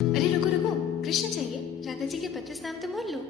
अरे रुको रुको, कृष्ण चाहिए, राधा जी के 25 नाम तो बोल लो।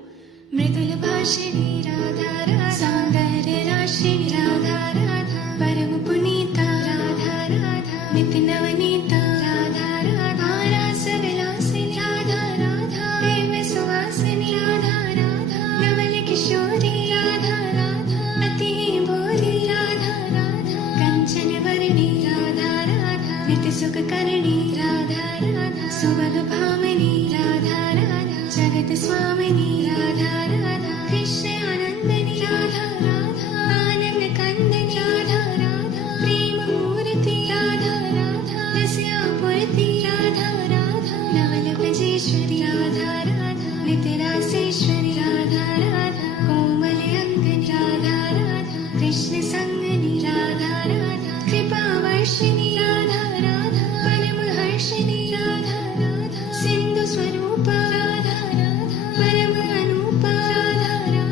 मृदुल भाषिणी राधा राधा, सौंदर्य राशिणी राधा राधा, परम पुनीता राधा राधा, नित्य नवनीता राधा राधा, रास विलासिनी राधा राधा, प्रेम सुवासिनी राधा राधा, नवल किशोरी राधा राधा, अति भोली राधा राधा, कंचन वर्णी राधा राधा, नित्य सुख करणी राधा राधा, सुभग भामिनी राधा राधा, जगत स्वामिनी राधा राधा, कृष्ण आनंदनी राधा राधा, आनंद कंदनी राधा राधा, प्रेम मूर्ति राधा राधा, रस्या पूर्ति राधा राधा, नवल ब्रजेश्वरी राधा राधा, नित्य रासेश्वरी राधा राधा, कोमल अंगनी राधा राधा, कृष्ण संगनी राधा राधा, कृपा वर्षिणी राधा राधा, परम हर्षिणी राधा राधा, सिंधु स्वरूप राधा राधा, परम अनूप राधा राधा,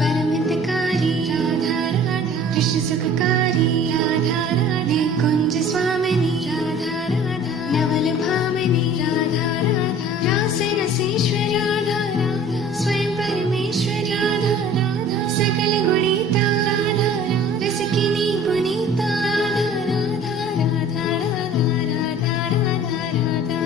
परम हितकारी राधा राधा, कृष्ण सुखकारी राधा राधा, कुंज स्वामिनी राधा राधा, नवल भामिनी राधा राधा, रास रसेश्वर राधा राधा, स्वयं परमेश्वर राधा राधा, सकल गुणिता राधा राधा, रसकिनी पुनीता राधा राधा, राधा राधा राधा राधा,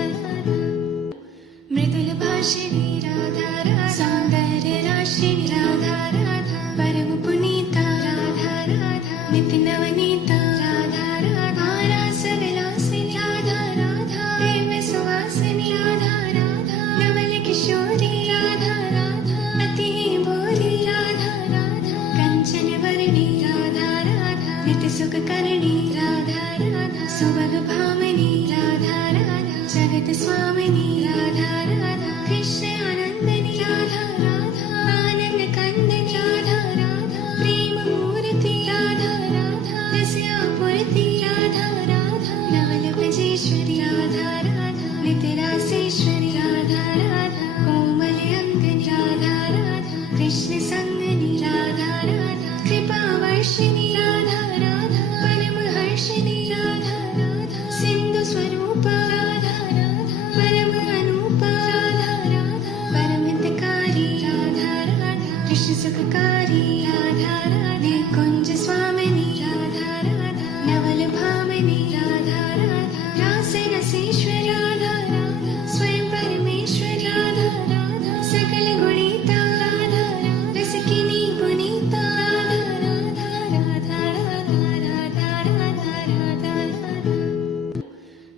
मृदुल भाषिणी राधा राधा, सौंदर्य राशिणी राधा राधा, परम पुनीता राधा राधा, नित्य नवनीता राधा राधा, रास विलासिनी राधा राधा, प्रेम सुवासिनी राधा राधा, नवल किशोरी राधा राधा, अति भोली राधा राधा, कंचन वर्णी राधा राधा, नित्य सुख करणी राधा राधा, सुभग भामिनी राधा राधा, जगत स्वामिनी राधा राधा, कृष्ण आनंदनी राधा राधा, आनंद कंदनी राधा राधा, प्रेम मूर्ति राधा राधा, रस्या पूर्ति राधा राधा, नवल ब्रजेश्वरी राधा राधा, नित्य रासेश्वरी राधा राधा, कोमल अंगनी राधा राधा, कृष्ण संगनी राधा राधा, कृपा वर्षिणी राधा राधा, परम हर्षिणी राधा राधा, सिंधु स्वरूप राधा राधा, परम अनूप राधा राधा, परम हितकारी राधा राधा, कृष्ण सुखकारी राधा राधा, कुंज स्वामिनी राधा राधा, नवल भामिनी राधा राधा, रास रसेश्वर राधा राधा, स्वयं परमेश्वर राधा राधा, सकल गुणिता राधा राधा, रसकिनी पुनीता राधा राधा, राधा राधा राधा राधा,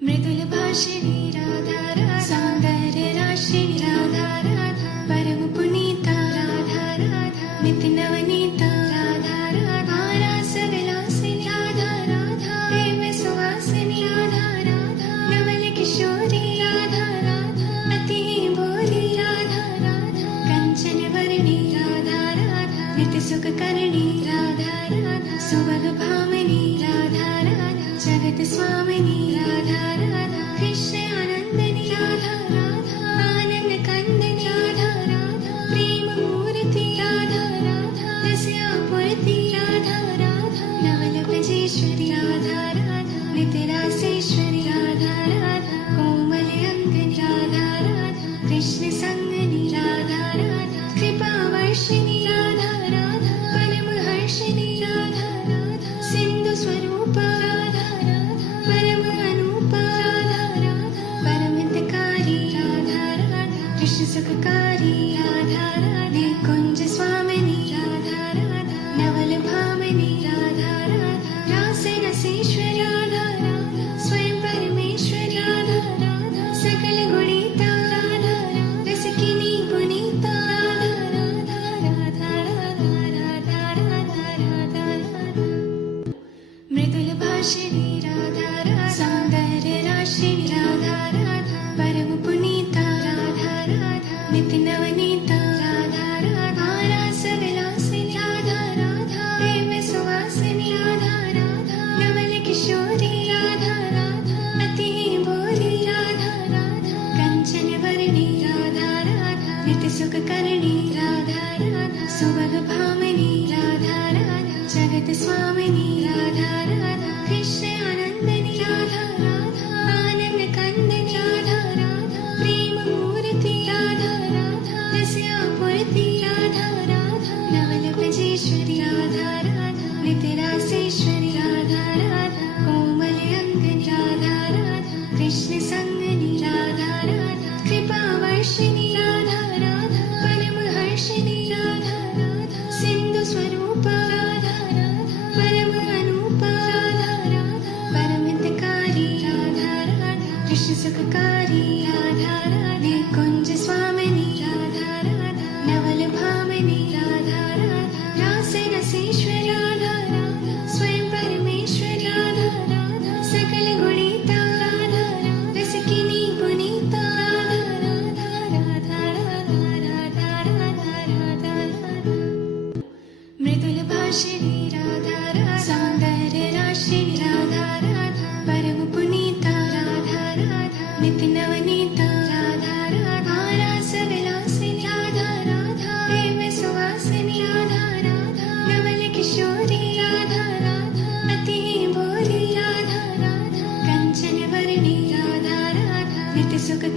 मृदुल भाषिणी राधा राधा, सौंदर्य राशिणी राधा राधा, परम पुनीता राधा राधा, नित्य नवनीता राधा राधा, रास विलासिनी राधा राधा, प्रेम सुवासिनी राधा राधा, नवल किशोरी राधा राधा, अति भोली राधा राधा, कंचन वर्णी राधा राधा, नित्य सुख करणी राधा राधा, सुभग भामिनी राधा राधा, जगत स्वामिनी राधा राधा, कृष्ण आनंदनी राधा राधा, आनंद कंदनी राधा राधा, प्रेम मूर्ति राधा राधा, रस्या पूर्ति राधा राधा, नवल ब्रजेश्वरी राधा राधा, नित्य रासेश्वरी राधा राधा, कोमल अंगनी राधा राधा, कृष्ण संगनी राधा राधा, कृपा वर्षिणी राधा राधा, परम हर्षिणी राधा राधा, सिंधु स्वरूप राधा राधा, परम अनूप राधा राधा, परम हितकारी राधा राधा, कृष्ण सुखकारी राधा राधा, कुंज स्वामिनी राधा राधा, नवल भामिनी राधा राधा, रास रसेश्वर राधा राधा, स्वयं परमेश्वर राधा राधा, सकल गुणिता राधा राधा, रसकिनी पुनीता राधा राधा, राधा राधा राधा राधा, मृदुल भाषिणी राधा राधा, सौंदर्य राशिणी राधा राधा, परम पुनीता राधा राधा, नित्य नवनीता राधा राधा, रास विलासिनी राधा राधा, प्रेम सुवासिनी राधा राधा, नवल किशोरी राधा राधा, अति भोली राधा राधा, कंचन वर्णी राधा राधा, नित्य सुख करणी राधा राधा, सुभग भामिनी राधा राधा, जगत स्वामिनी राधा राधा, कृष्ण आनंदनी राधा राधा, आनंद कंदनी राधा राधा, प्रेम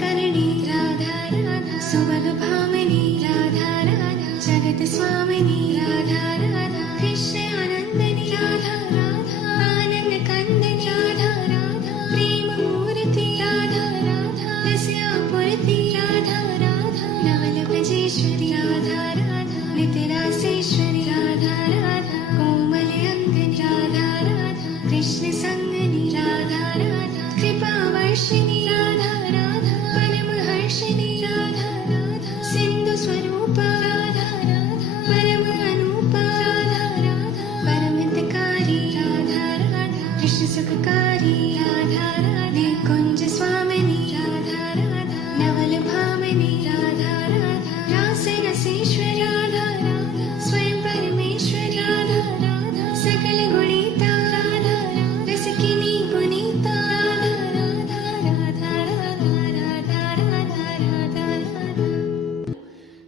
सुखकरणी राधा राधा सुभगभामिनी राधा राधा जगत स्वामिनी राधा राधा कृष्ण आनंदनी राधा राधा आनंद कंदनी राधा राधा प्रेम मूर्ति राधा राधा रस्यापूर्ति राधा राधा नवल भजेश्वरी राधा राधा नितरासेश्वरी राधा राधा कोमल अंगनी राधा राधा कृष्ण संगनी राधा राधा कृपा वर्षिणी राधा राधा परमहर्षिणी राधा राधा सिंधु स्वरूप राधा राधा परम अनूप राधा राधा परमितकारी राधा राधा कृष्ण सुखकारी राधा राधे कुंज स्वामिनी राधा राधा नवल भामिनी राधा राधा रास रसेश्वर राधा राधा स्वयं परमेश्वर राधा राधा सकल गुणिता राधा राधा रसकिनी पुनीता राधा राधा राधा राधा राधा राधा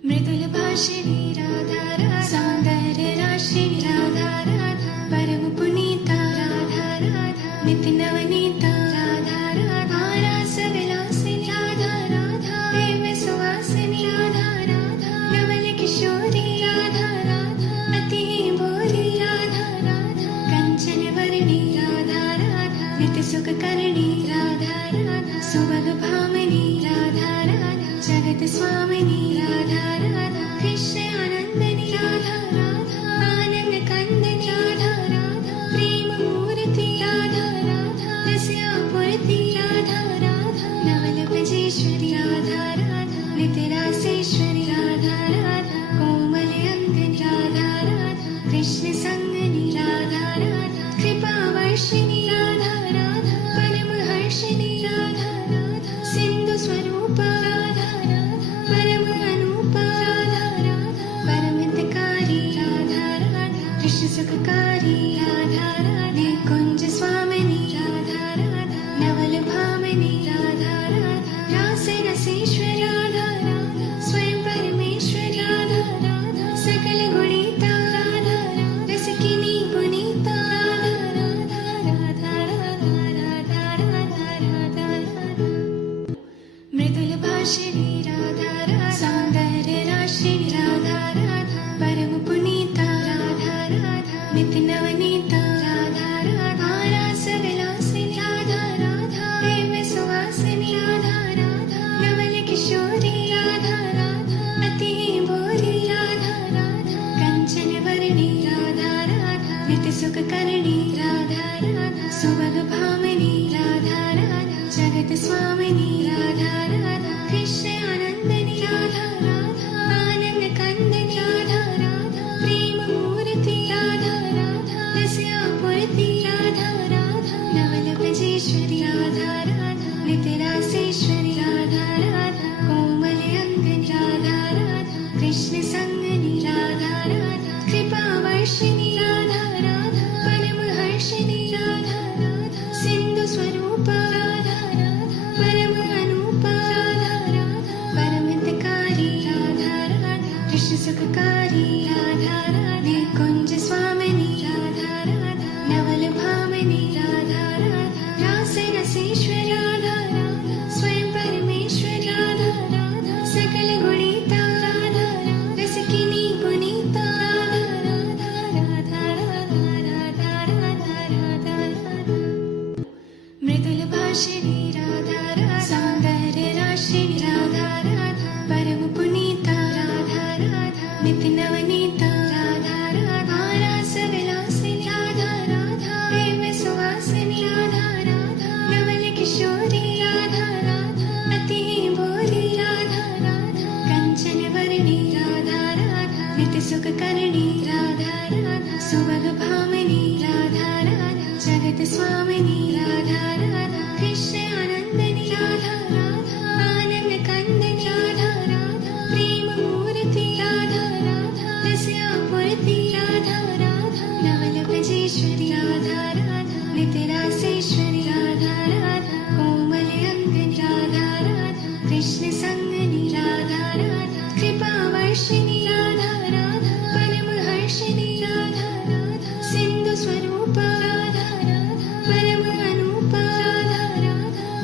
मृदुल भाषिणी राधा राधा सौंदर्य राशिणी राधा राधा परम पुनीता राधा राधा नित्य नवनीता राधा राधा रास विलासिनी राधा राधा प्रेम सुवासिनी राधा राधा नवल किशोरी राधा राधा अति भोली राधा राधा कंचन वर्णी राधा राधा नित्य सुखकरणी राधा राधा सुभग भामिनी राधा राधा जगत स्वामिनी राधा राधा कृष्ण आनंदनी राधा राधा आनंद कंदनी राधा राधा प्रेम मूर्ति राधा राधा रस्यापूर्ति राधा राधा नवल भजेश्वरी राधा राधा नितरासेश्वरी राधा राधा कोमल अंगनी राधा राधा कृष्ण संगनी राधा राधा कृपा वर्षिणी राधा राधा परमहर्षिणी राधा राधा सिंधु स्वरूप राधा राधा परम अनूप राधा राधा परमितकारी राधा राधा कृष्ण सुखकारी राधा राधे कुंज स्वामिनी राधा राधा नवल भामिनी राधा राधा रास रसेश्वर राधा राधा स्वयं परमेश्वर राधा राधा सकल गुणिता राधा राधा रसकिनी पुनीता राधा राधा राधा राधा राधा राधा मृदुल भाषिणी राधा राधा सौंदर्य राशिणी राधा राधा परम पुनीता राधा राधा नित्य नवनीता राधा राधा रास विलासिनी राधा राधा प्रेम सुवासिनी राधा राधा नवल किशोरी राधा राधा अति भोली राधा राधा कंचन वर्णी राधा राधा नित्य सुखकरणी राधा राधा सुभग भामिनी राधा राधा जगत स्वामिनी राधा राधा कृष्ण आनंदनी राधा राधा आनंद कंदनी राधा राधा प्रेम मूर्ति राधा राधा रस्यापूर्ति राधा राधा नवल भजेश्वरी राधा राधा नितरासेश्वरी राधा राधा कोमल अंगनी राधा राधा कृष्ण संगनी राधा राधा कृपा वर्षिणी राधा राधा परमहर्षिणी राधा राधा सिंधु स्वरूप राधा राधा परम अनूप राधा राधा परमितकारी राधा राधा कृष्ण सुखकारी राधा राधे कुंज स्वामिनी राधा राधा नवल भामिनी राधा राधा रास रसेश्वर राधा राधा स्वयं परमेश्वर राधा राधा सकल गुणिता राधा राधा रसकिनी पुनीता राधा राधा राधा राधा राधा मृदुल भाषिणी राधा राधा सौंदर्य राशिणी राधा राधा परम पुनीता राधा राधा नित्य नवनीता राधा राधा रास विलासिनी राधा राधा प्रेम सुवासिनी राधा राधा नवल किशोरी राधा राधा अति भोली राधा राधा कंचन वर्णी राधा राधा नित्य सुखकरणी राधा राधा सुभग भामिनी राधा राधा जगत स्वामिनी राधा राधा कृष्ण आनंदनी राधा राधा आनंद कंदनी राधा राधा प्रेम मूर्ति राधा राधा रस्यापूर्ति राधा राधा नवल भजेश्वरी राधा राधा नितरासेश्वरी राधा राधा कोमल अंगनी राधा राधा कृष्ण संगनी राधा राधा कृपा वर्षिणी राधा राधा परमहर्षिणी राधा राधा सिंधु स्वरूप राधा राधा परम अनूप राधा राधा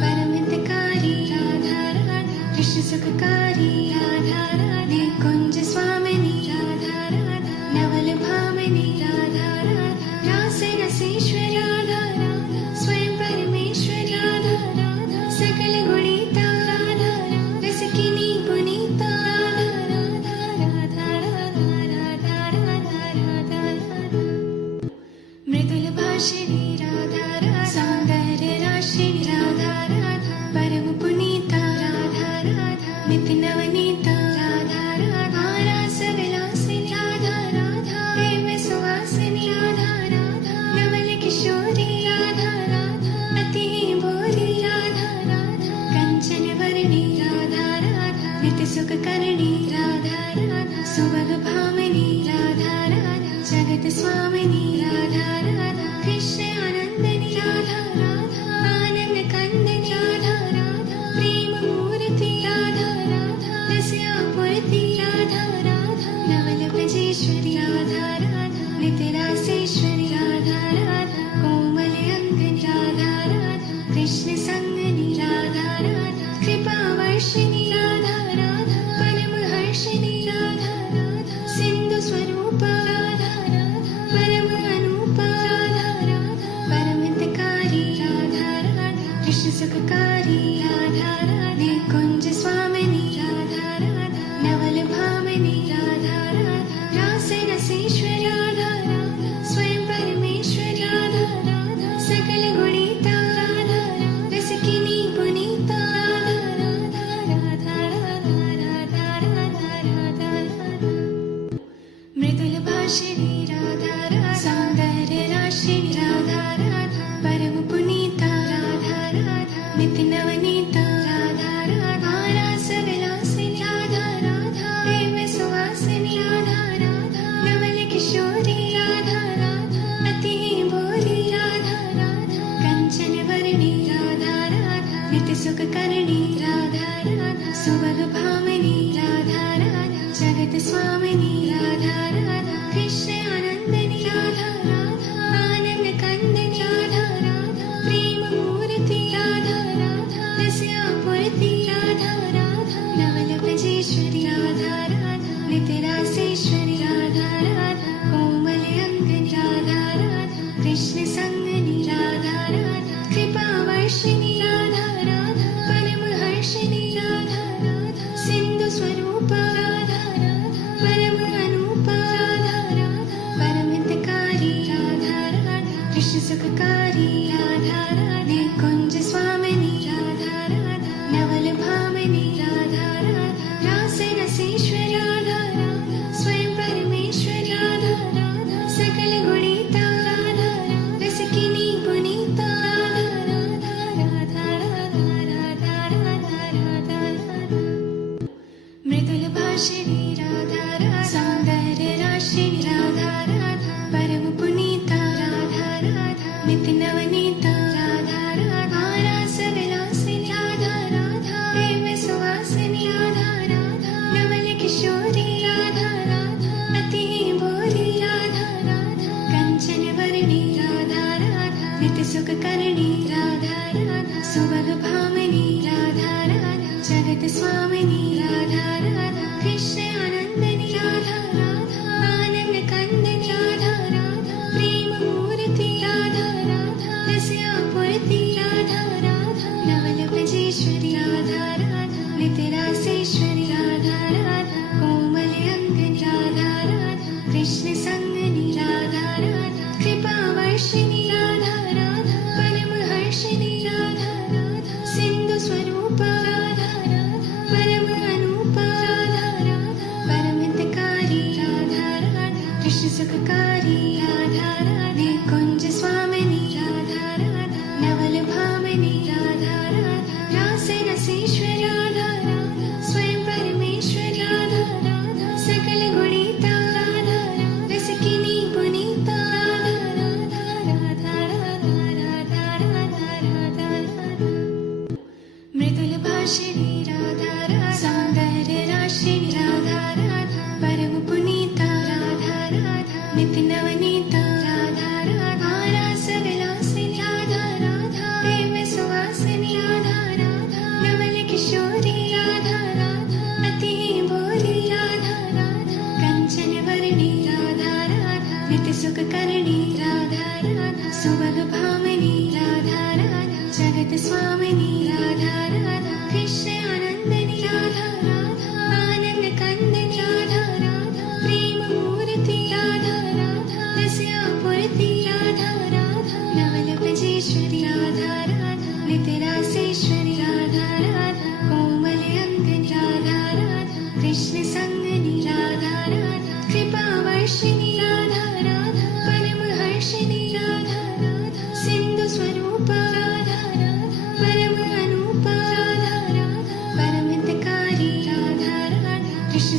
परमितकारी राधा राधा कृष्ण सुखकारी राधा राधे कुंज स्वामिनी राधा राधा नवल भामिनी राधा राधा रास रसेश्वरी राधा राधा स्वयं परमेश्वरी राधा राधा सकल गुणिता राधा रसकिनी पुनीता राधा राधा राधा राधा राधा राधा मृदुल भाषिणी राधा राधा सौंदर्य राशिणी राधा राधा परम पुनीता राधा राधा नित्य नवनीता राधा राधा रास विलासिनी राधा राधा प्रेम सुवासिनी राधा राधा नवल किशोरी राधा राधा अति भोली राधा राधा कंचन वर्णी राधा राधा नित्य सुख करणी राधा राधा सुभग भामिनी राधा राधा जगत स्वामिनी राधा राधा कृष्ण आनंदनी राधा राधा आनंद कंदनी राधा राधा प्रेम मूर्ति राधा राधा रस्या पूर्ति राधा राधा नवल भजेश्वरी राधा राधा नित्य रासेश्वरी राधा राधा कोमल अंगनी राधा राधा कृष्ण संगनी राधा राधा कृपा वर्षिणी राधा राधा परम हर्षिणी राधा राधा सिंधु स्वरूप राधा राधा परम अनूप राधा राधा परमितकारी राधा राधा कृष्ण सुखकारी राधा राधे कुंज स्वामिनी राधा राधा नवल भामिनी राधा राधा रास रसेश्वरी राधा राधा स्वयं परमेश्वरी राधा राधा सकल गुणिता राधा रसकिनी पुनीता राधा राधा राधा राधा राधा मृदुल भाषिणी राधा राधा सौंदर्य राशिणी राधा राधा परम पुनीता राधा राधा नित्य नवनीता राधा राधा रास विलासिनी राधा राधा प्रेम सुवासिनी राधा राधा नवल किशोरी राधा राधा अति भोली राधा राधा कंचन वर्णी राधा राधा नित्य सुख करणी राधा राधा सुभग भामिनी राधा राधा जगत स्वामिनी राधा राधा कृष्ण आनंदनी राधा राधा आनंद कंदनी राधा राधा प्रेम मूर्ति राधा राधा रस्या पूर्ति राधा राधा नवल भजेश्वरी राधा राधा नित्य रासेश्वरी राधा राधा कोमल अंगनी राधा राधा कृष्ण संगनी राधा राधा कृपा वर्षिणी राधा राधा परम हर्षिणी राधा राधा सिंधु स्वरूप राधा राधा परम अनूप राधा राधा परमितकारी राधा राधा कृष्ण सुखकारी राधा राधे कुंज स्वामिनी राधा राधा नवल भामिनी राधा राधा रास रसेश्वरी राधा राधा स्वयं परमेश्वरी राधा राधा सकल गुणिता राधा रसकिनी पुनीता राधा राधा राधा राधा राधा मृदुल भाषिणी राधा राधा सौंदर्य राशिणी राधा राधा परम पुनीता राधा राधा नित्य नवनीता राधा राधा रास विलासिनी राधा राधा प्रेम सुवासिनी राधा राधा नवल किशोरी राधा राधा अति भोली राधा राधा कंचन वर्णी राधा राधा नित्य सुख करणी राधा राधा सुभग भामिनी राधा राधा जगत स्वामिनी राधा राधा कृष्ण आनंदनी राधा राधा आनंद कंदनी राधा राधा प्रेम मूर्ति राधा राधा रस्या पूर्ति राधा राधा नवल भजेश्वरी राधा राधा नित्य रासेश्वरी राधा राधा कोमल अंगनी राधा राधा कृष्ण संगनी राधा राधा कृपा वर्षिणी राधा राधा परम हर्षिणी राधा राधा सिंधु स्वरूप राधा राधा परम अनूप राधा राधा परमितकारी राधा राधा कृष्ण सुखकारी राधा राधे कुंज स्वामिनी राधा राधा नवल भामिनी राधा राधा रास रसेश्वरी राधा राधा स्वयं परमेश्वरी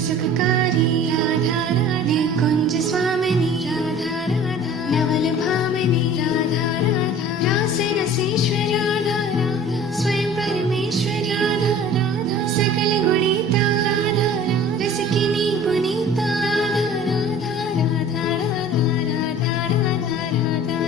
सुखकारी राधा राधे कुंज स्वामिनी राधा राधा नवल भामिनी राधा राधा रास रसेश्वरी राधा राधा स्वयं परमेश्वरी राधा राधा सकल गुणिता राधा राधा रसकिनी पुनीता राधा राधा राधा राधा राधा राधा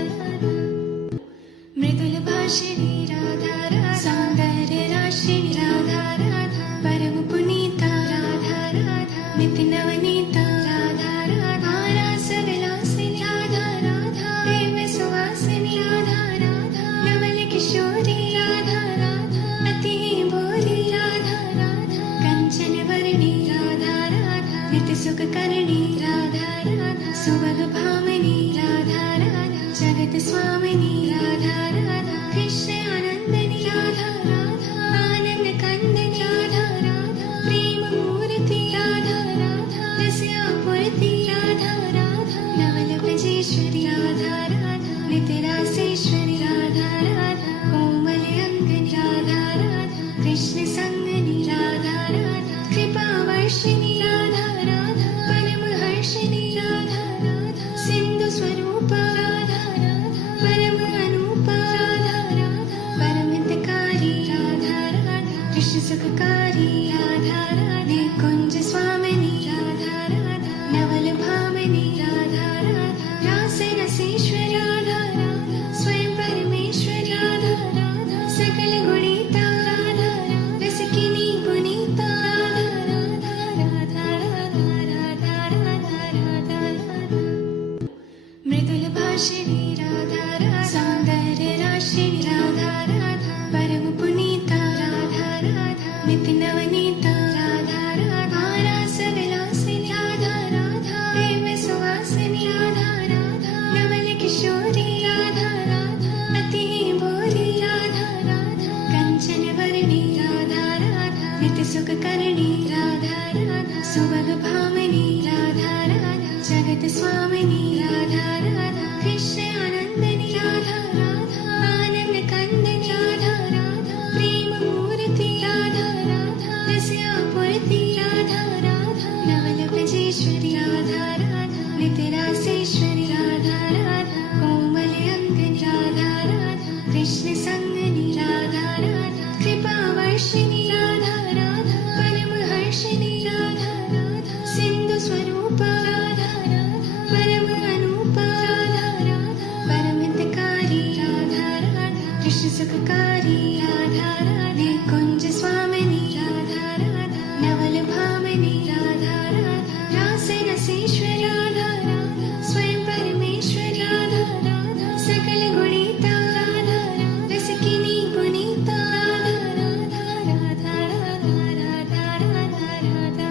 मृदुल भाषिणी राधा राधा सौंदर्य राशिनी राधा राधा परम पुनीता राधा राधा नित्य नवनीता राधा राधा रास विलासिनी राधा राधा प्रेम सुवासिनी राधा राधा नवल किशोरी राधा राधा अति भोली राधा राधा कंचन वर्णी राधा राधा नित्य सुख करणी राधा राधा सुभग भामिनी राधा राधा जगत स्वामिनी राधा राधा कृष्ण आनंदनी राधा राधा आनंद कंदनी राधा राधा प्रेम मूर्ति राधा राधा रस्या पूर्ति राधा राधा नवल ब्रजेश्वरी राधा राधा नित्य रासेश्वरी राधा राधा कोमल अंगनी राधा राधा कृष्ण संगनी राधा राधा कृपा वर्षिणी राधा राधा परम हर्षिणी राधा राधा सिंधु स्वरूपा राधा राधा परम अनूपा राधा राधा परमितकारी राधा राधा कृष्ण सुखकारी राधा राधे कुंज स्वामिनी राधा राधा नवल भामिनी राधा राधा रास रसेश्वरी राधा राधा स्वयं परमेश्वरी राधा राधा सकल गुणिता राधा राधा रसकिनी पुनीता राधा राधा राधा राधा राधा राधा मृदुल भाषिणी राधा राधा सौंदर्य राशिनी राधा राधा परम पुनीता राधा राधा नित्य नवनीता राधा राधा रास विलासिनी राधा राधा प्रेम सुवासिनी राधा राधा नवल किशोरी राधा राधा अति भोली राधा राधा कंचन वर्णी राधा राधा नित्य सुख करणी राधा राधा सुभग भामिनी राधा राधा जगत स्वामिनी राधा राधा कृष्ण आनंदनी राधा राधा आनंद कंदनी राधा राधा प्रेम मूर्ति राधा राधा रस्या पूर्ति राधा राधा नवल ब्रजेश्वरी राधा राधा नित्य रासेश्वरी राधा राधा कोमल अंगनी राधा राधा कृष्ण संगनी राधा राधा कृपा वर्षिणी राधा राधा परम हर्षिणी राधा राधा सिंधु स्वरूपा राधा राधा परम अनूपा राधा राधा परमितकारी राधा राधा कृष्ण सुखकारी राधा राधे कुंज स्वामिनी राधा राधा नवल भामिनी राधा राधा रास रसेश्वरी राधा राधा स्वयं परमेश्वरी राधा राधा सकल गुणिता राधा राधा रसकिनी पुनीता राधा राधा राधा राधा राधा राधा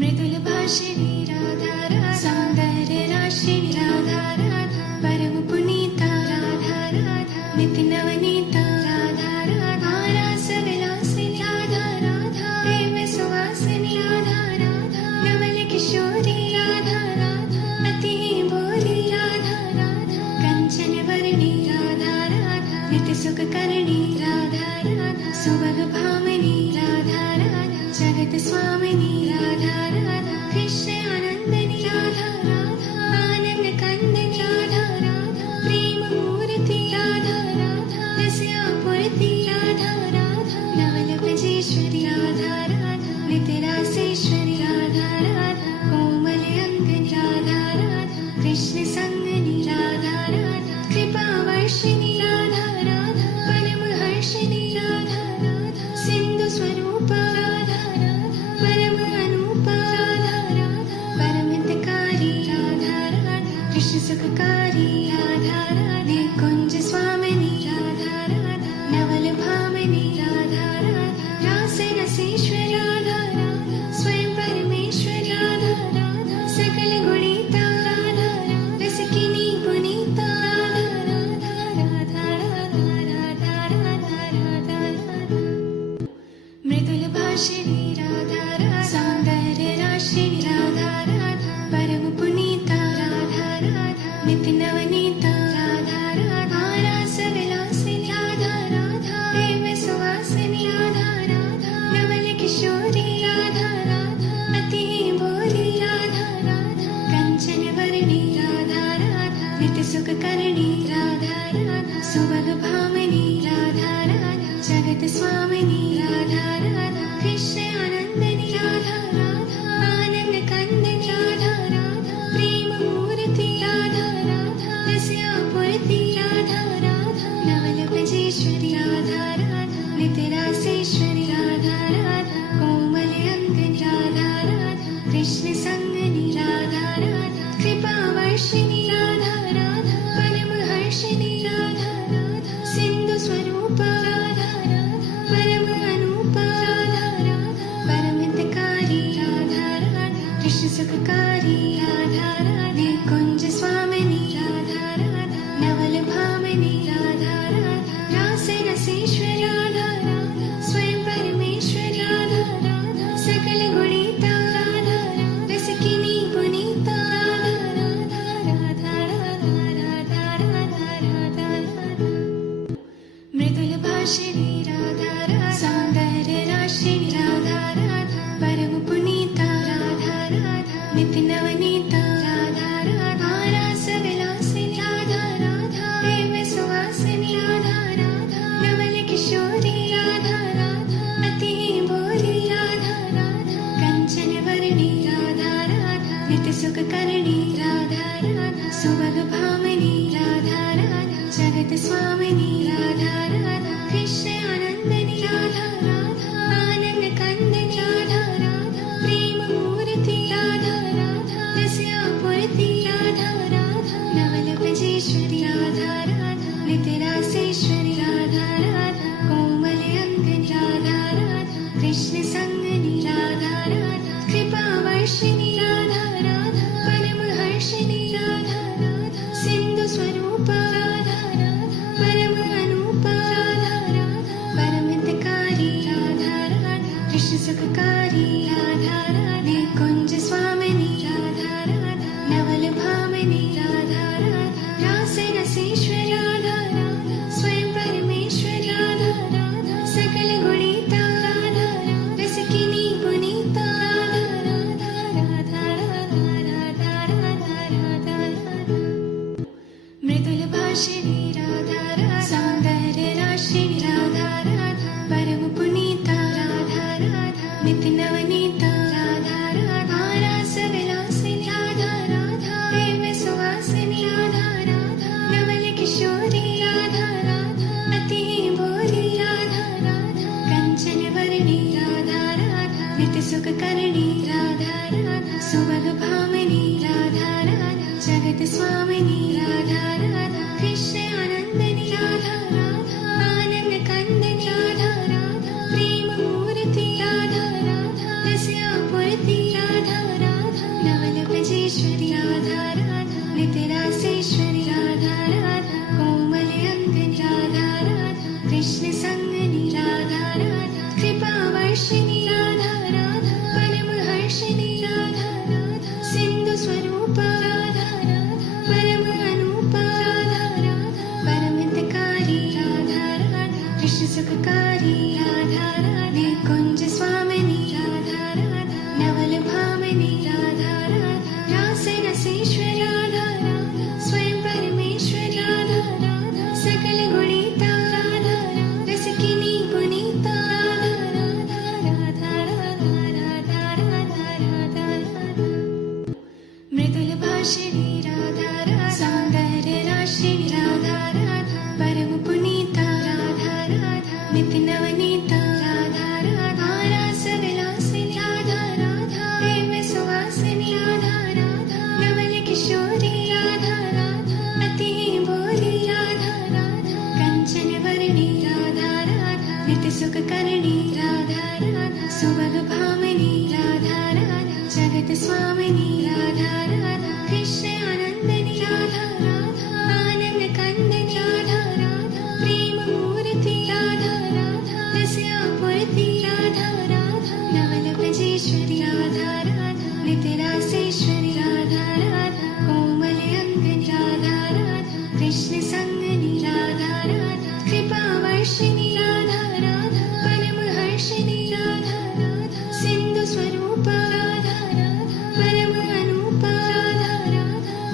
मृदुल भाषिणी राधा राधा सौंदर्य राशिनी राधा राधा परम पुनीता राधा राधा नित्य नवनीता राधा राधा रास विलासिनी राधा राधा प्रेम सुवासिनी राधा राधा नवल किशोरी राधा राधा अति भोली राधा राधा कंचन वर्णी राधा राधा नित्य सुख करणी राधा राधा सुभग भामिनी राधा राधा जगत स्वामिनी राधा राधा कृष्ण आनंदनी राधा राधा आनंद कंदनी राधा राधा प्रेम मूर्ति राधा राधा रस्या पूर्ति राधा राधा नवल ब्रजेश्वरी राधा राधा नित्य रासेश्वरी राधा राधा कोमल अंगनी राधा राधा कृष्ण संगनी राधा राधा कृपा वर्षिणी राधा राधा परम हर्षिणी राधा राधा सिंधु स्वरूपा राधा राधा परम अनूपा राधा राधा परमितकारी राधा राधा कृष्ण सुखकारी राधा राधे कुंज स्वामिनी राधा राधा नवल भामिनी राधा राधा रास रसेश्वरी राधा राधा स्वयं परमेश्वरी राधा राधा सकल गुणिता राधा राधा रसकिनी पुनीता राधा राधा राधा राधा राधा राधा मृदुल भाषिणी राधा राधा सौंदर्य राशिनी राधा राधा परम पुनीता राधा राधा नित्य नवनीता राधा राधा रास विलासिनी राधा राधा प्रेम सुवासिनी राधा राधा नवल किशोरी राधा राधा संगनी राधा राधा कृपा वर्षिणी राधा राधा परमहर्षिणी राधा राधा सिंधु स्वरूपा राधा राधा परम अनूपा राधा राधा परमितकारी राधा राधा कृष्ण सुखकारी राधा राधे कुंज स्वामिनी राधा राधा नवल भामिनी राधा राधा रास रसेश्वरी राधा राधा स्वयं परमेश्वरी राधा राधा सकल गुणिता राधा राधा रसकिनी पुनीता राधा राधा राधा राधा राधा राधा मृदुल भाषिणी राधा राधा सौंदर्य राशिणी राधा राधा परम पुनीता राधा राधा नित्य नवनीता राधा राधा रास विलासिनी राधा राधा प्रेम सुवासिनी राधा राधा नवल किशोरी राधा राधा अति भोली राधा राधा कंचन वर्णी राधा राधा नित्य सुख करणी राधा राधा सुभग भामिनी राधा राधा जगत स्वामिनी राधा राधा कृष्ण आनंदनी राधा राधा आनंद कंदनी राधा राधा प्रेम मूर्ति राधा राधा रस्या पूर्ति राधा राधा नवल भजेश्वरी राधा राधा नित्य रासेश्वरी राधा राधा कोमल अंगनी राधा राधा कृष्ण संगनी राधा राधा कृपा वर्षिणी राधा राधा परमहर्षिणी राधा राधा सिंधु स्वरूपा राधा राधा परम अनूपा राधा राधा परमितकारी राधा राधा कृष्ण सुखकारी राधा राधे कुंज स्वामिनी राधा राधा नवल भामिनी राधा राधा रास रसेश्वरी राधा राधा स्वयं परमेश्वरी राधा राधा सकल गुणिता राधा राधा रसकिनी पुनीता राधा राधा राधा राधा राधा राधा मृदुल भाषिणी राधा राधा सौंदर्य राशिणी राधा राधा परम पुनीता राधा राधा नित्य नवनीता राधा राधा रास विलासिनी राधा राधा प्रेम सुवासिनी राधा राधा नवल किशोरी राधा राधा अति भोली राधा राधा कंचन वर्णी राधा राधा नित्य सुख करणी राधा राधा सुभग भामिनी राधा राधा जगत स्वामिनी राधा राधा कृष्ण आनंदनी राधा राधा आनंद कंदनी राधा राधा प्रेम मूर्ति राधा राधा रस्या पूर्ति राधा राधा नवल भजेश्वरी राधा राधा नित्य रासेश्वरी राधा राधा कोमल अंगनी राधा राधा कृष्ण संगनी राधा राधा कृपा वर्षिणी राधा राधा परमहर्षिणी राधा राधा सिंधु स्वरूपा राधा राधा परम अनूपा राधा राधा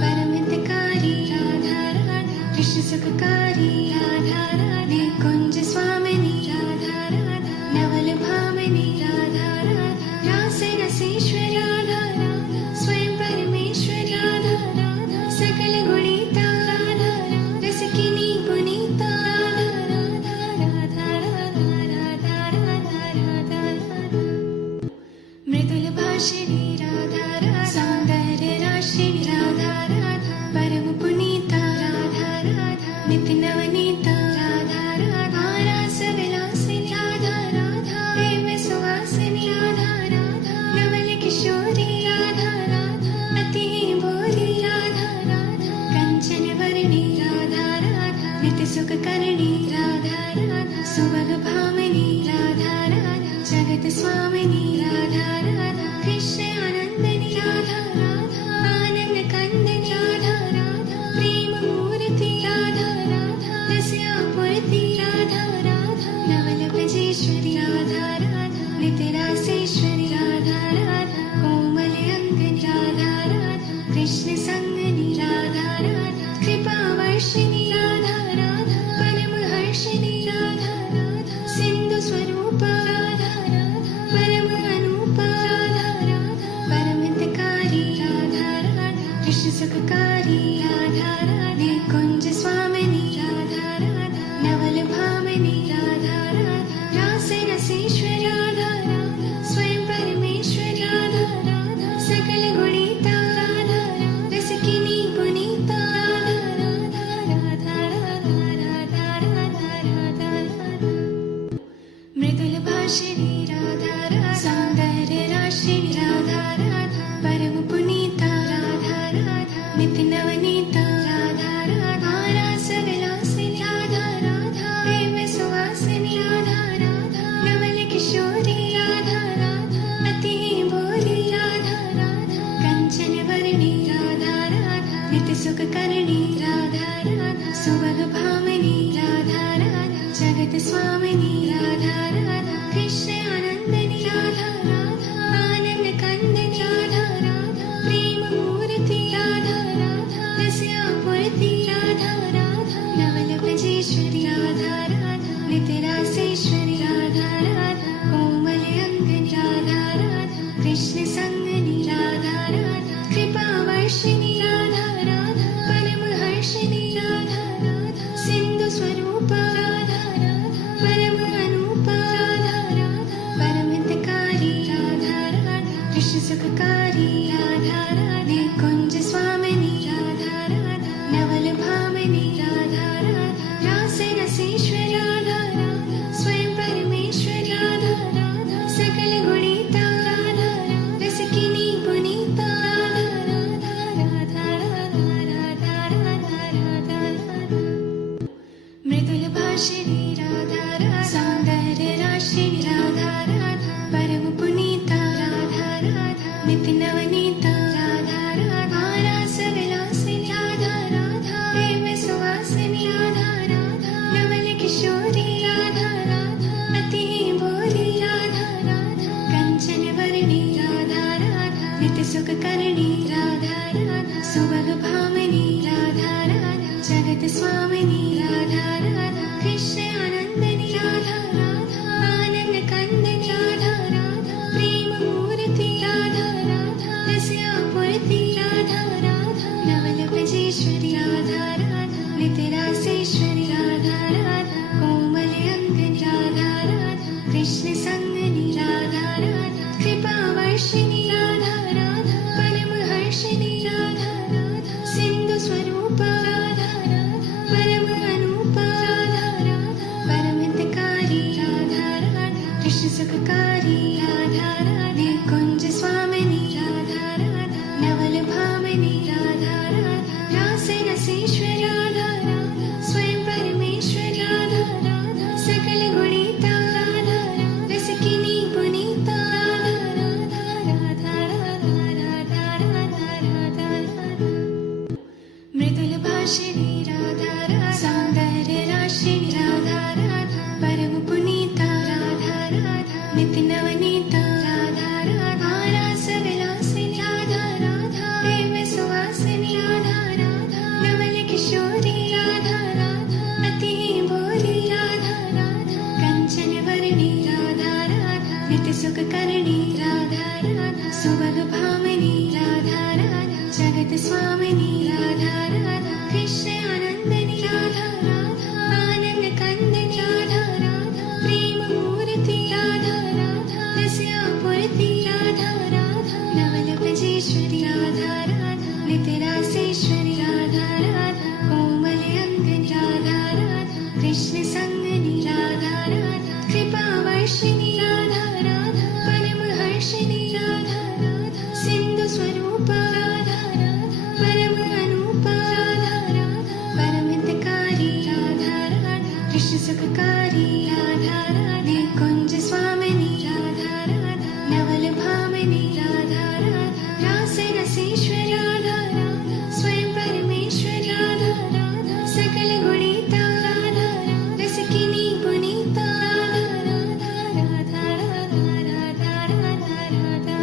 परमितकारी राधा राधा कृष्ण सुखकारी राधा राधे कुंज स्वामिनी राधा राधा नवल भामिनी राधा राधा रास रसेश्वरी राधा राधा स्वयं परमेश्वरी राधा राधा सकल गुणिता राधा राधा रसकिनी पुनीता राधा राधा राधा राधा राधा राधा मृदुल भाषिणी राधा राधा सौंदर्य राशिणी राधा राधा परम पुनीता राधा राधा नित्य नवनीता राधा राधा रास विलासिनी राधा राधा प्रेम सुवासिनी राधा राधा नवल किशोरी राधा राधा अति भोली राधा राधा कंचन वर्णी राधा राधा नित्य सुख करणी राधा राधा सुभग भामिनी राधा राधा जगत स्वामिनी राधा राधा कृष्ण आनंदनी राधा राधा आनंद कंदनी राधा राधा प्रेम मूर्ति राधा राधा रस्या पूर्ति राधा राधा नवल भजेश्वरी राधा राधा नित्य रासेश्वरी राधा राधा कोमल अंगनी राधा राधा कृष्ण संगनी राधा राधा कृपा वर्षिणी राधा राधा परमहर्षिणी राधा राधा सिंधु स्वरूपा राधा राधा परम अनूपा राधा राधा परमितकारी राधा राधा कृष्ण सुखकारी राधा राधे कुंज स्वामिनी राधा राधा नवल भामिनी राधा राधा रास रसेश्वरी राधा राधा स्वयं सकल गुणिता राधा रसकिनी पुनीता राधा राधा राधा राधा मृदुल भाषिणी राधा राधा सौंदर्य राशिणी राधा राधा परम पुनीता राधा राधा नित्य नवनीता राधा राधा रास विलासिनी राधा राधा प्रेम सुवासिनी राधा राधा नवल किशोरी राधा राधा अति भोली राधा राधा कंचन वर्णी राधा राधा नित्य सुख करणी राधा राधा सुभग भामिनी राधा राधा जगत स्वामिनी राधा राधा कृष्ण आनंदनी राधा राधा आनंद कंदनी राधा राधा प्रेम मूर्ति राधा राधा रस्या पूर्ति राधा राधा नवल भजेश्वरी राधा राधा नित्य रासेश्वरी राधा राधा कोमल अंगनी राधा राधा कृष्ण संगनी राधा राधा कृपा वर्षिणी राधा राधा परम हर्षिणी राधा राधा सिंधु स्वरूप राधा राधा परम अनूप राधा राधा परमितकारी राधा राधा कृष्ण सुखकारी राधा राधा कुंज स्वामिनी राधा राधा नवल भामिनी राधा राधा रास रसेश्वरी राधा राधा स्वयं परमेश्वरी राधा राधा सकल गुणिता राधा रसकिनी पुनीता राधा राधा राधा राधा राधा मृदुल भाषिणी राधा राधा सौंदर्य राशिणी राधा राधा परम पुनीता राधा राधा नित्य नवनीता राधा राधा रास विलासिनी राधा राधा प्रेम सुवासिनी राधा राधा नवल किशोरी राधा राधा अति भोली राधा राधा कंचन वर्णी राधा राधा नित्य सुख करणी राधा राधा सुभग भामिनी राधा राधा जगत स्वामिनी राधा राधा कृष्ण आनंदनी राधा राधा आनंद कंदनी राधा राधा प्रेम मूर्ति राधा राधा रस्या पूर्ति राधा राधा नवल भजेश्वरी राधा राधा नित्य रासेश्वरी राधा राधा कोमल अंगनी राधा राधा कृष्ण संगनी राधा राधा कृपा वर्षिणी राधा राधा परम हर्षिणी राधा राधा सिंधु स्वरूप राधा राधा परम अनूप राधा राधा परमितकारी राधा राधा कृष्ण सुखकारी राधा राधा कुंज स्वामिनी राधा राधा नवल भामिनी राधा राधा रास रसेश्वरी राधा राधा स्वयं परमेश्वरी राधा राधा सकल गुणिता राधा रसकिनी पुनीता राधा राधा राधा राधा राधा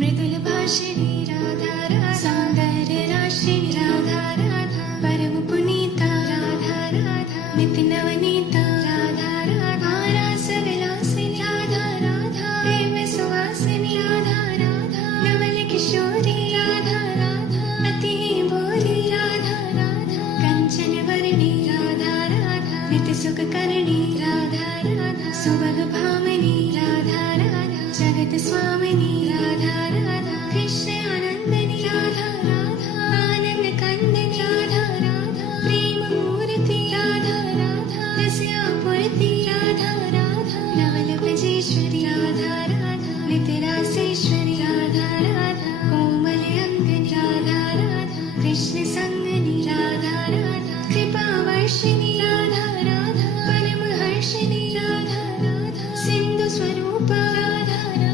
मृदुल भाषिणी राधा राधा सौंदर्य राशिणी राधा राधा परम पुनीता राधा राधा नित्य नवनीता राधा राधा रास विलासिनी राधा राधा प्रेम सुवासिनी राधा राधा नवल किशोरी राधा राधा अति भोली राधा राधा कंचन वर्णी राधा राधा नित्य सुख करणी राधा राधा सुभग भामिनी राधा राधा जगत स्वामिनी राधा राधा कृष्ण आनंदनी राधा राधा आनंद कंदनी राधा राधा प्रेम मूर्ति राधा राधा रस्या पूर्ति राधा राधा नवल भजेश्वरी राधा राधा नित्य रासेश्वरी राधा राधा कोमल अंगनी राधा राधा कृष्ण संगनी राधा राधा कृपा वर्षिणी राधा राधा परम हर्षिणी राधा राधा सिंधु स्वरूप राधा राधा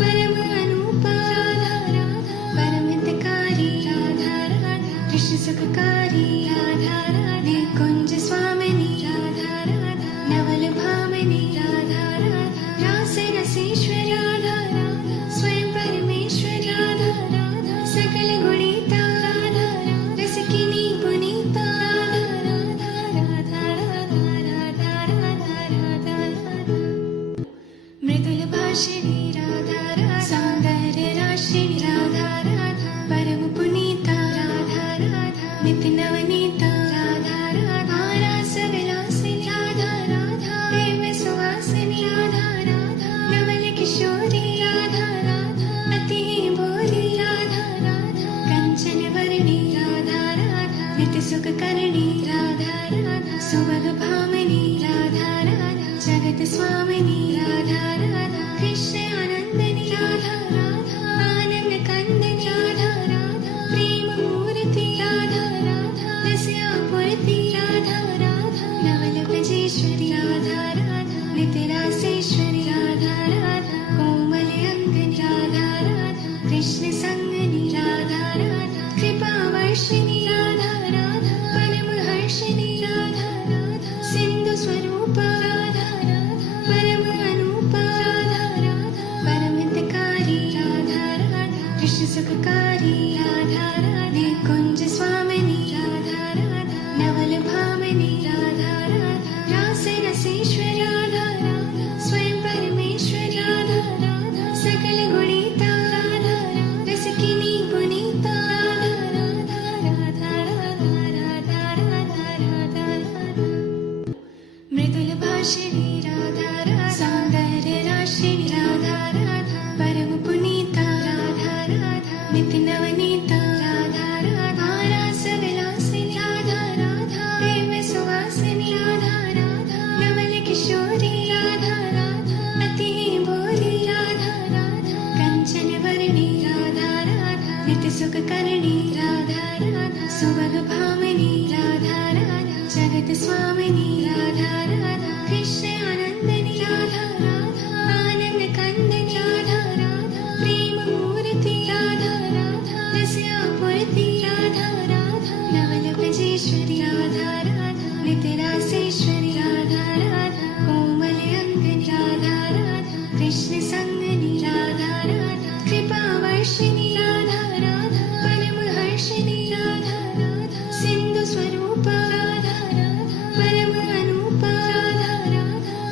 परम अनूप राधा राधा परमितकारी राधा राधा कृष्ण सुखकारी राधा राधा कुंज स्वामिनी राधा राधा नवल भामिनी राधा राधा रास रसेश्वरी राधा राधा स्वयं परमेश्वरी राधा राधा सकल गुणिता राधा रसकिनी पुनीता राधा राधा राधा राधा राधा मृदुल भाषिणी राधा राधा सौंदर्य राशिणी राधा राधा परम पुनीता राधा राधा नित्य नवनीता राधा राधा रास विलासिनी राधा राधा प्रेम सुवासिनी राधा राधा नवल किशोरी राधा राधा अति भोली राधा राधा कंचन वर्णी राधा राधा नित्य सुख करणी राधा राधा सुभग भामिनी राधा राधा जगत स्वामिनी राधा संगनी राधा राधा कृपा वर्षिणी राधा राधा परमहर्षिणी राधा राधा सिंधु स्वरूप राधा राधा परम अनूपा राधा राधा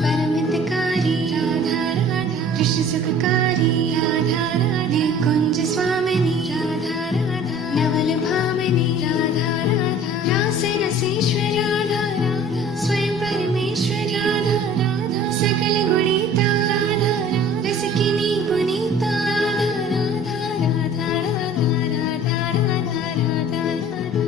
परमितकारी राधा राधा कृष्ण सुखकारी राधा राधे कुंज स्वामिनी राधा राधा नवल भामिनी राधा राधा रास रसेश्वर राधा राधा स्वयं परमेश्वर राधा राधा सकल गुणिता राधा राधा रसिकिनी पुनीता राधा राधा राधा राधा राधा राधा राधा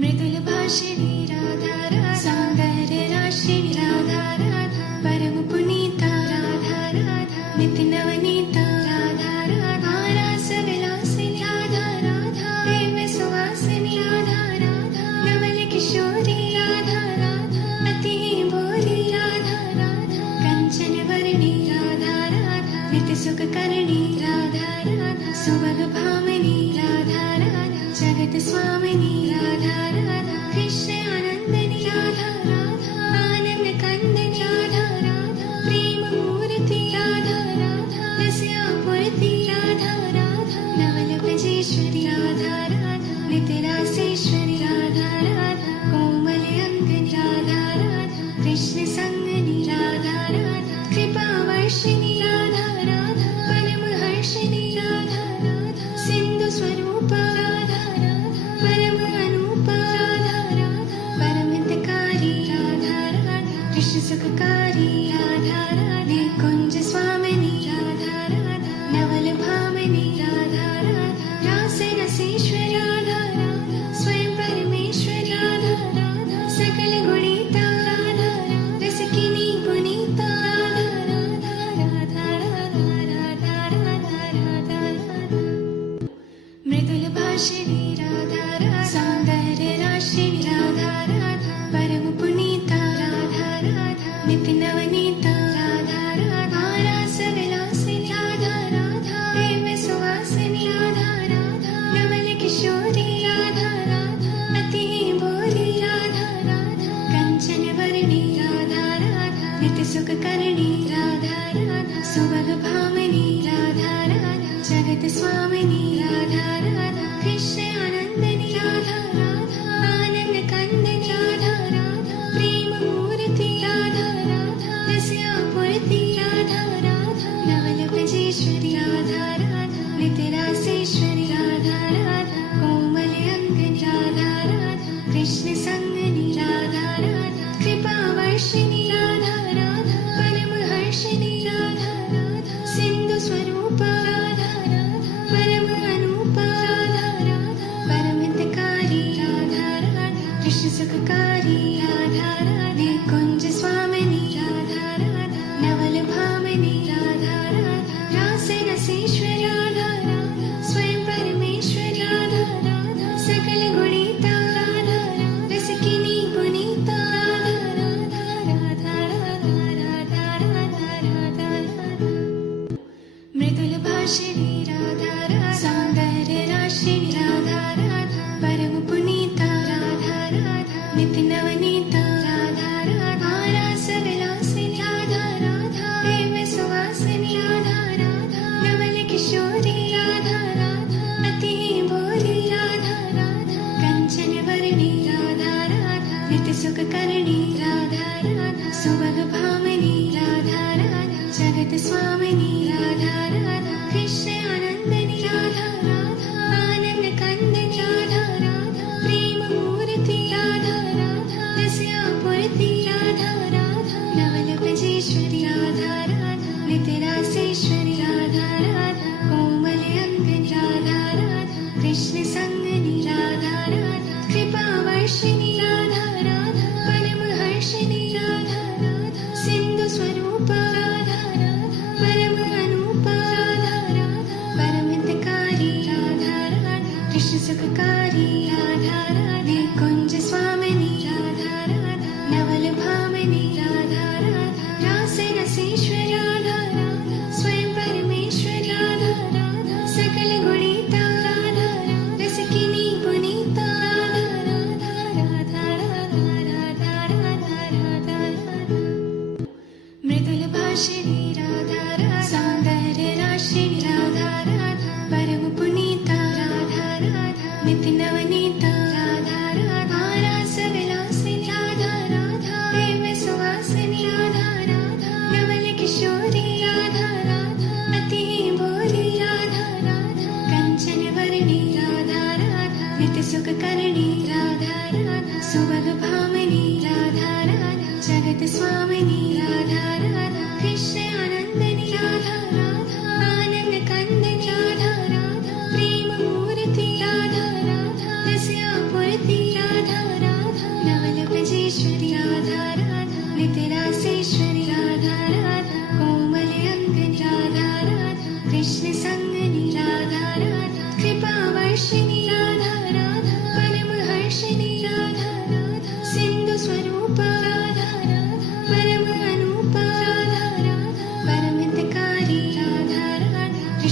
मृदुल भाषिणी राधा राधा सौंदर्य राशिणी राधा राधा परम पुनीता राधा राधा नित्य नवनीता राधा राधा रास विलासिनी राधा राधा प्रेम सुवासिनी राधा राधा नवल किशोरी राधा राधा अति भोली राधा राधा कंचन वर्णी राधा राधा नित्य सुख करणी राधा राधा सुभग भामिनी राधा राधा जगत स्वामिनी राधा राधा कृष्ण आनंदनी राधा राधा आनंद कंदनी राधा राधा प्रेम मूर्ति राधा राधा रस्या पूर्ति राधा राधा नवल भजेश्वरी राधा राधा नित्य रासेश्वरी राधा राधा कोमल अंगनी राधा राधा कृष्ण संगनी राधा राधा कृपा वर्षिणी राधा राधा परमहर्षिणी राधा राधा सिंधु स्वरूप राधा राधा परम अनूपा राधा राधा परमितकारी राधा राधा कृष्ण सुखकारी राधा राधे कुंज स्वामिनी राधा राधा नवल भामिनी राधा राधा रास रसेश्वर राधा राधा स्वयं परमेश्वर राधा राधा सकल गुणिता राधा राधा रसिकिनी पुनीता राधा राधा राधा राधा राधा राधा राधा राधा मृदुल भाषिणी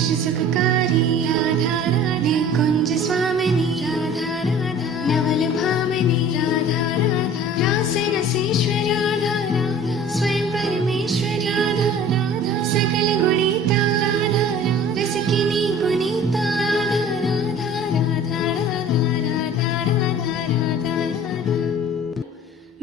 कृष्ण सुखकारी राधा राधे कुंज स्वामिनी राधा राधा नवल भामिनी राधा राधा रास रसेश्वरी राधा राधा स्वयं परमेश्वर राधा राधा सकल गुणिता राधा राधा रसिकिनी पुनीता राधा राधा राधा राधा राधा राधा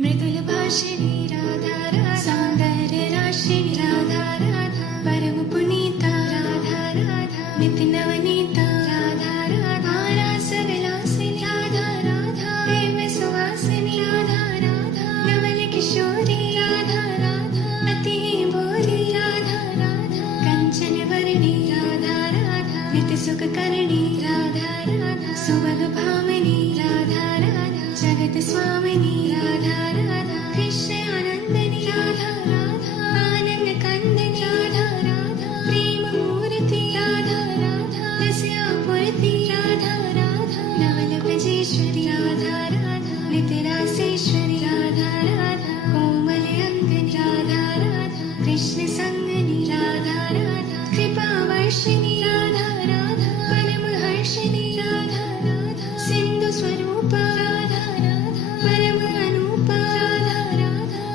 मृदुल भाषिणी राधा राधा सौंदर्य राशिनी राधा राधा परम पुनीता राधा राधा नित्य नवनीता राधा राधा रास विलासिनी राधा राधा प्रेम सुवासिनी राधा राधा नवल किशोरी राधा राधा अति भोली राधा राधा कंचन वर्णी राधा राधा नित्य सुख करणी राधा राधा सुभग भामिनी राधा राधा जगत स्वामिनी राधा राधा कृष्ण आनंदनी राधा राधा आनंद कंदनी राधा राधा प्रेम मूर्ति राधा राधा रस्यापूर्ति राधा राधा नवल भजेश्वरी राधा राधा नित्य रासेश्वरी राधा राधा कोमल अंगनी राधा राधा कृष्ण संगनी राधा राधा कृपा वर्षिणी राधा राधा परम हर्षिणी राधा राधा सिंधु स्वरूपा राधा राधा परम अनूपा राधा राधा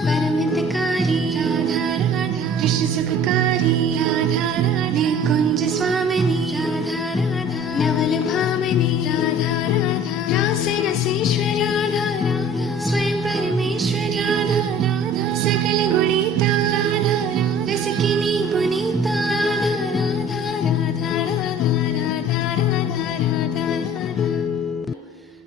परमितकारी राधा राधा कृष्ण सुखकारी राधा राधे कुंज स्वामिनी राधा राधा नवल भामिनी राधा राधा रास रसेश्वर राधा राधा स्वयं परमेश्वर राधा राधा सकल गुणिता राधा राधा रसिकिनी पुनीता राधा राधा राधा राधा राधा राधा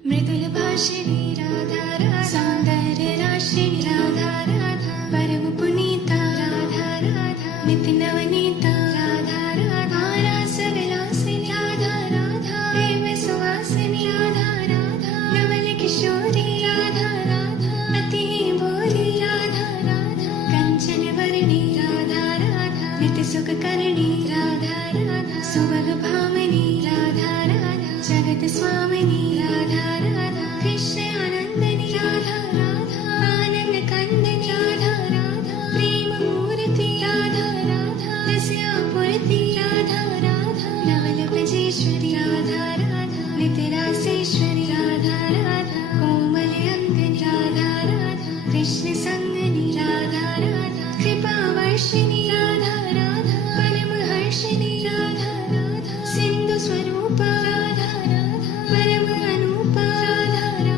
मृदुल भाषिणी राधा राधा सौंदर्य राशिनी राधा राधा परम पुनीता राधा राधा नित्य नवनीता राधा राधा रास विलासिनी राधा राधा प्रेम सुवासिनी राधा राधा नवल किशोरी राधा राधा अति भोली राधा राधा कंचन वर्णी राधा राधा नित्य सुख करणी राधा राधा सुभग भामिनी राधा राधा जगत स्वामिनी राधा राधा कृष्ण आनंदनी राधा राधा आनंद कंदनी राधा राधा प्रेम मूर्ति राधा राधा रस्यापूर्ति राधा राधा नवल भजेश्वरी राधा राधा नित्य रासेश्वरी राधा राधा कोमल अंगनी राधा राधा कृष्ण संगनी राधा राधा कृपा वर्षिणी राधा राधा परम हर्षिणी राधा राधा सिंधु स्वरूपा राधा राधा परम अनूपा राधा राधा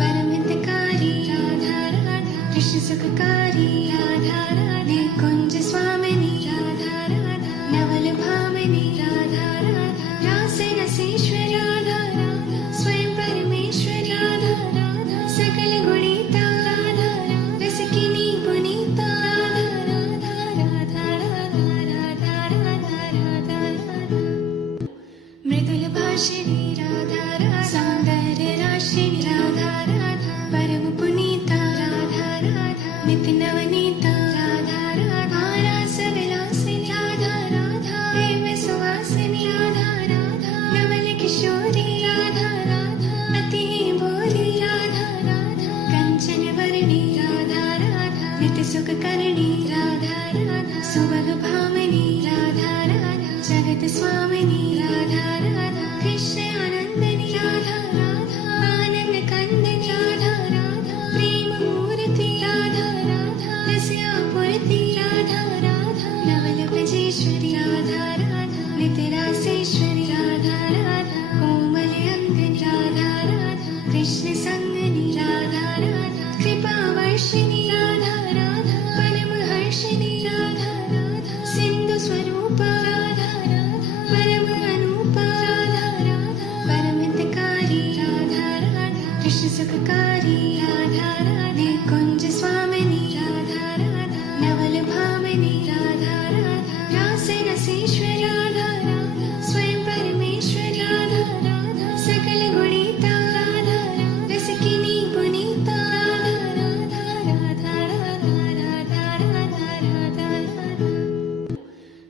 परमितकारी राधा राधा कृष्ण सुखकारी राधा राधे कुंज स्वामिनी राधा राधा नवल भामिनी राधा राधा रास रसेश्वर राधा राधा स्वयं परमेश्वर राधा राधा सकल गुणिता राधा राधा रसिकिनी पुनीता राधा राधा राधा राधा राधा राधा मृदुल भाषिणी राधा राधा सौंदर्य राशिनी राधा राधा परम पुनीता राधा राधा नित्य नवनीता राधा राधा रास विलासिनी राधा राधा प्रेम सुवासिनी राधा राधा नवल किशोरी राधा राधा अति भोली राधा राधा कंचन वर्णी राधा राधा नित्य सुख करणी राधा राधा सुभग भामिनी राधा राधा जगत स्वामिनी राधा राधा कृष्ण आनंदनी राधा राधा आनंद कंदनी राधा राधा प्रेम मूर्ति राधा राधा रस्यापूर्ति राधा राधा नवल भजेश्वरी राधा राधा नित्य रासेश्वरी राधा राधा कोमल अंगनी राधा राधा कृष्ण संगनी राधा राधा कृपा वर्षिणी राधा राधा परम हर्षिणी राधा राधा सिंधु स्वरूपा राधा राधा परम अनूपा राधा राधा परमितकारी राधा राधा कृष्ण सुखकारी राधा राधे कुंज स्वामिनी राधा राधा नवल भामिनी राधा राधा रास रसेश्वर राधा राधा स्वयं परमेश्वर राधा राधा सकल गुणिता राधा राधा रसिकिनी पुनीता राधा राधा राधा राधा राधा राधा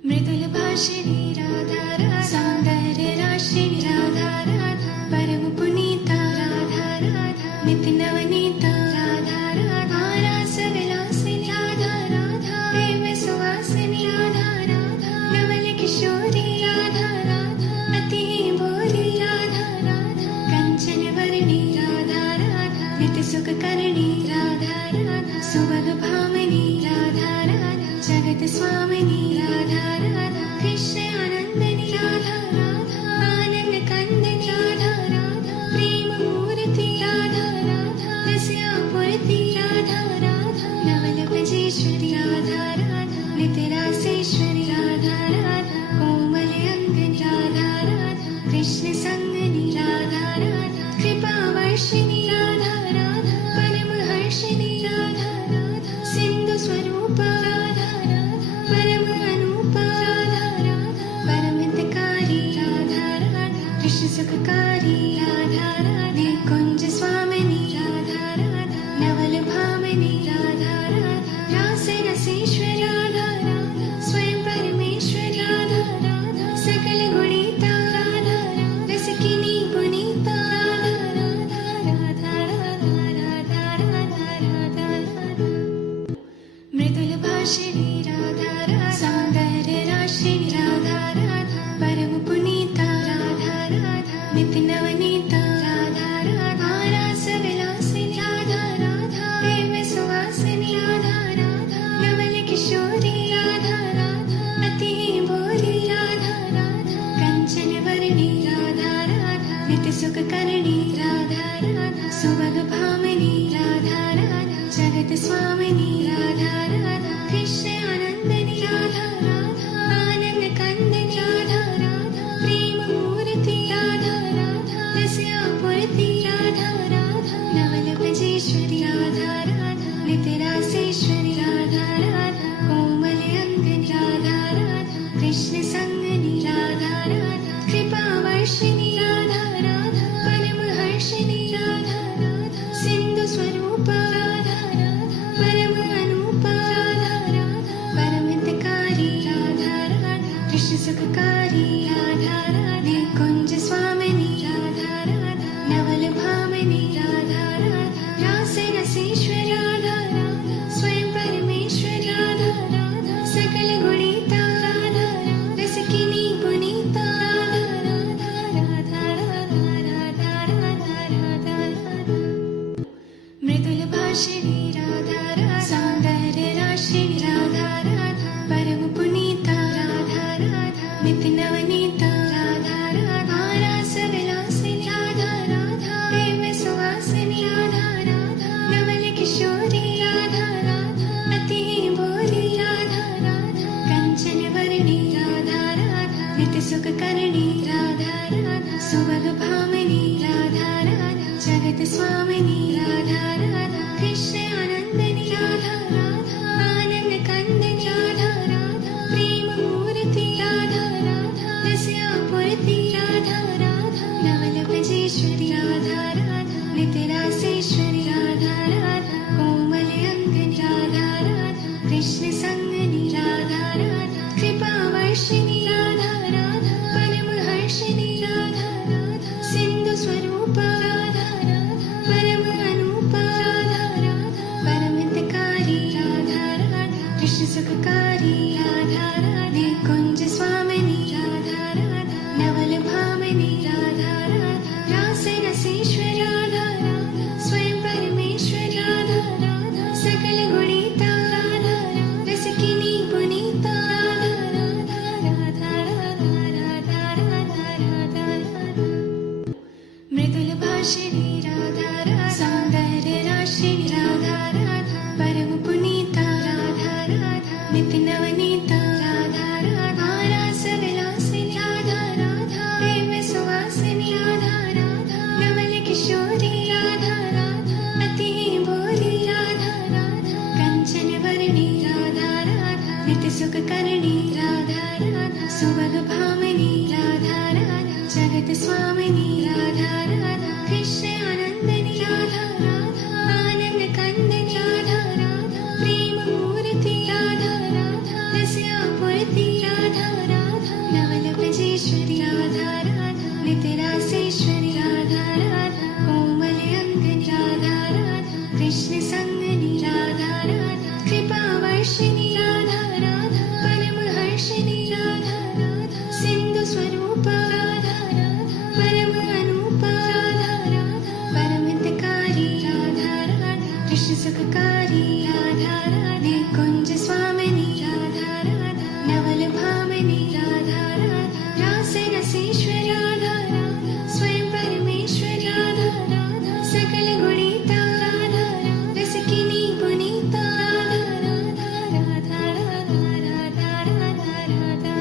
मृदुल भाषिणी राधा राधा सौंदर्य राशिनी राधा राधा परम पुनीता राधा राधा नित्य नवनीता राधा राधा रास विलासिनी राधा राधा प्रेम सुवासिनी राधा राधा नवल किशोरी राधा सुखकरणी राधा राधा सुभग भामिनी राधा राधा जगत स्वामिनी राधा राधा कृष्ण आनंदनी राधा राधा आनंद कंदनी राधा राधा प्रेम मूर्ति राधा राधा रस्यापूर्ति राधा राधा नवल भजेश्वरी राधा राधा नितरासेश्वरी राधा राधा कोमल अंगनी राधा राधा कृष्ण संगनी राधा राधा कृपा वर्षिणी राधा राधा परमहर्षिणी राधा राधा सिंधु स्वरूप राधा राधा परम अनूपा राधा राधा परमितकारी राधा राधा कृष्ण सुखकारी राधा राधा कुंज स्वामिनी राधा राधा नवल भामिनी राधा राधा रास रसेश्वर राधा राधा स्वयं परमेश्वर राधा राधा सकल गुणिता राधा राधा रसकिनी पुनीता राधा राधा राधा राधा राधा राधा मृदुल भाषिणी राधा राधा सौंदर्य राशिणी राधा राधा परम पुनीता राधा राधा नित्य नवनीता राधा राधा रास विलासिनी राधा राधा प्रेम सुवासिनी राधा राधा नवल किशोरी राधा राधा अति भोली राधा राधा कंचन वर्णी राधा राधा नित्य सुखकरणी राधा राधा सुभग भामिनी राधा राधा जगत स्वामिनी राधा राधा कृष्ण आनंदनी राधा राधा आनंद कंदनी राधा राधा प्रेम मूर्ति राधा राधा रस्यापूर्ति राधा राधा नवल भजेश्वरी राधा राधा नितरासेश्वरी राधा राधा कोमल अंगनी राधा राधा कृष्ण संगनी राधा राधा कृपा वर्षिणी राधा राधा परमहर्षिणी राधा राधा सिंधु स्वरूप राधा राधा परम अनूपा राधा राधा परमितकारी राधा राधा कृष्ण सुखकारी राधा राधा कुंज स्वामिनी राधा राधा नवल भामिनी राधा राधा रास रसेश्वर राधा राधा स्वयं परमेश्वर राधा राधा सकल गुणिता राधा राधा रसकिनी पुनीता राधा राधा राधा राधा राधा राधा मृदुल भाषिणी राधा राधा सौंदर्य राशिणी राधा राधा परम पुनीता राधा राधा नित्य नवनीता राधा राधा रास विलासिनी राधा राधा प्रेम सुवासिनी राधा राधा नवल किशोरी राधा राधा अति भोली राधा राधा कंचन वर्णी राधा राधा नित्य सुखकरणी राधा राधा सुभग भामिनी राधा राधा जगत स्वामिनी राधा राधा कृष्ण आनंदनी राधा राधा आनंद कंदनी राधा राधा प्रेम मूर्ति राधा राधा रस्यापूर्ति राधा राधा नवल भजेश्वरी राधा राधा नितरासेश्वरी राधा राधा कोमल अंगनी राधा राधा कृष्ण संगनी राधा राधा कृपा वर्षिणी राधा राधा परमहर्षिणी राधा राधा सिंधु स्वरूप राधा राधा परम अनूपा राधा राधा परमितकारी राधा राधा कृष्ण सुखकारी राधा राधा कुंज स्वामिनी राधा राधा नवल भामिनी राधा राधा रास रसेश्वर राधा राधा स्वयं परमेश्वर राधा राधा सकल गुणिता राधा राधा रसकिनी पुनीता राधा राधा राधा राधा राधा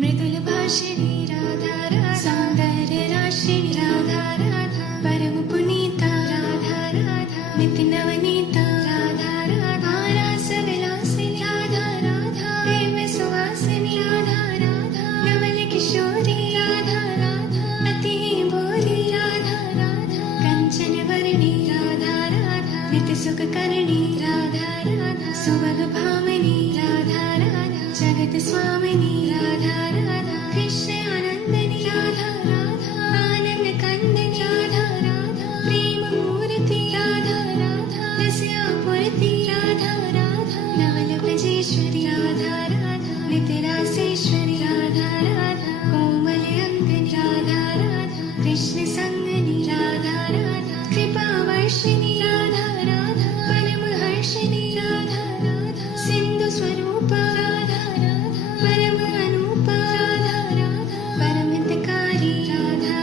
मृदुल भाषिणी राधा राधा सौंदर्य राशिणी राधा राधा परम पुनीता राधा राधा नित्य नवनीता राधा राधा रास विलासिनी राधा राधा प्रेम सुवासिनी राधा राधा नवल किशोरी राधा राधा अति भोली राधा राधा कंचन वर्णी राधा राधा नित्य सुखकरणी राधा राधा सुभग भामिनी राधा राधा जगत स्वामिनी राधा राधा कृष्ण आनंदनी राधा राधा आनंद कंदनी राधा राधा प्रेम मूर्ति राधा राधा रस्यापूर्ति राधा राधा नवल भजेश्वरी राधा राधा नितरासेश्वरी राधा राधा कोमल अंगनी राधा राधा कृष्ण संगनी राधा राधा कृपा वर्षिणी राधा राधा परमहर्षिणी राधा राधा सिंधु स्वरूप राधा राधा परम अनूपा राधा राधा परमितकारी राधा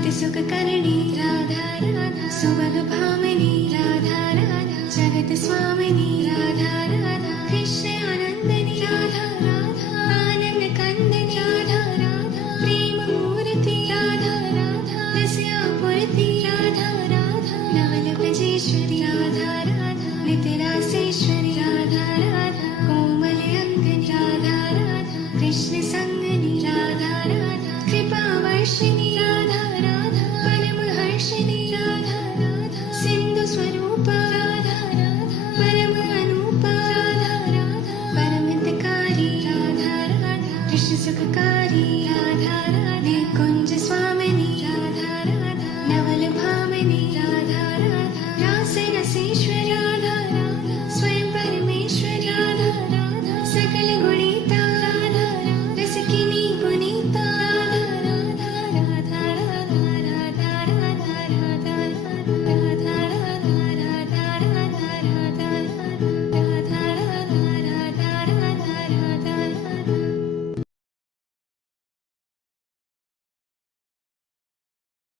प्रीति सुख करणी राधा राधा सुवन